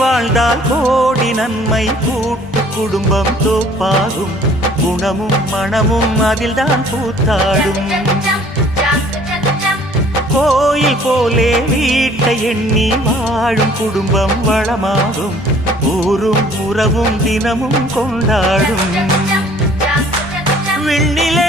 வாழ்ந்தால் கோடி நன்மை, கூட்டு குடும்பம் தோப்பாகும், குணமும் மனமும் அதில்தான் பூத்தாடும். கோயில் போலே வீட்டை எண்ணி வாழும் குடும்பம் வளமாகும், ஊரும் உறவும் தினமும் கொண்டாடும். விண்ணிலே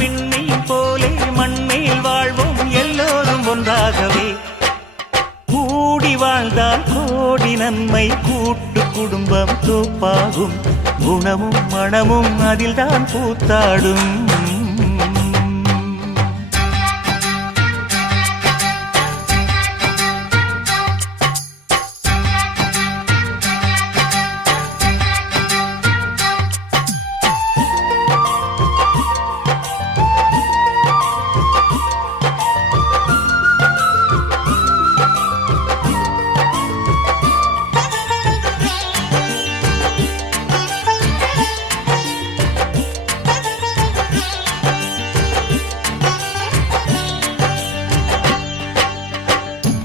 விண்மீன் போலே மண்மேல் வாழ்வோம் எல்லோரும் ஒன்றாகவே. கூடி வாழ்ந்தால் கோடி நன்மை, கூட்டு குடும்பம் தோப்பாகும், குணமும் மனமும் அதில்தான் பூத்தாடும்.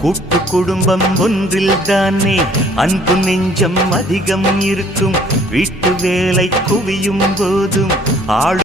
கூட்டு குடும்பம் ஒன்றில் தானே அன்பு நெஞ்சம் அதிகம் இருக்கும், வீட்டு வேலை குவியும் போதும் ஆளு